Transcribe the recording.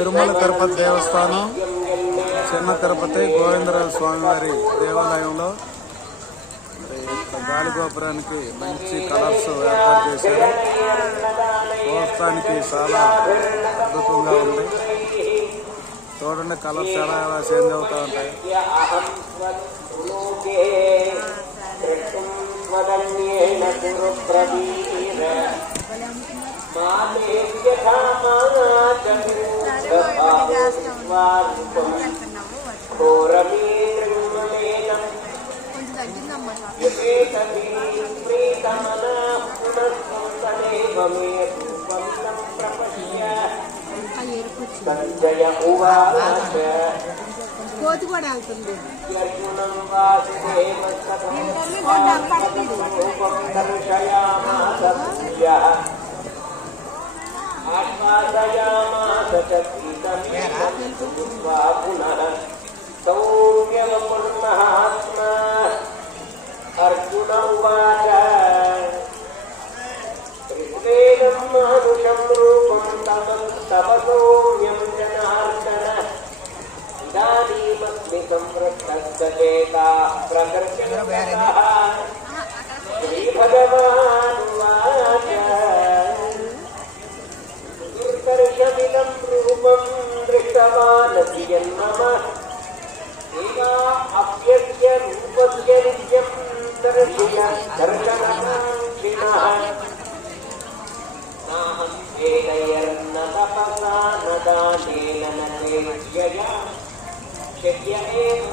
తిరుమల తిరుపతి దేవస్థానం చిన్న తిరుపతి గోవిందరాజ స్వామి వారి దేవాలయంలో గాలి గోపురానికి మంచి కలర్స్ ఏర్పాటు చేశారు. చూడటానికి చాలా అద్భుతంగా ఉంది. చూడండి కలర్స్ ఎలా చేంజ్ అవుతూ ఉంటాయి. కోతి కూడా వెళ్తుంది. అర్జున ఉవాచ ఋగ్వేదం మానుషం రూపం తపసోమ్యం జనార్దన ఇదానీమస్మి సంవృత్తస్యేతా ప్రకర్షణః శ్రీభగవానువాచ దుర్దర్శమిదం రూపం దృష్టవానసి యన్మమ ఏకా అప్యస్య రూపస్య నిత్యం దర్శనకాంక్షిణః నాహం వేదయర్న తపసా న దానేన న తేజ్యయా శక్య ఏవ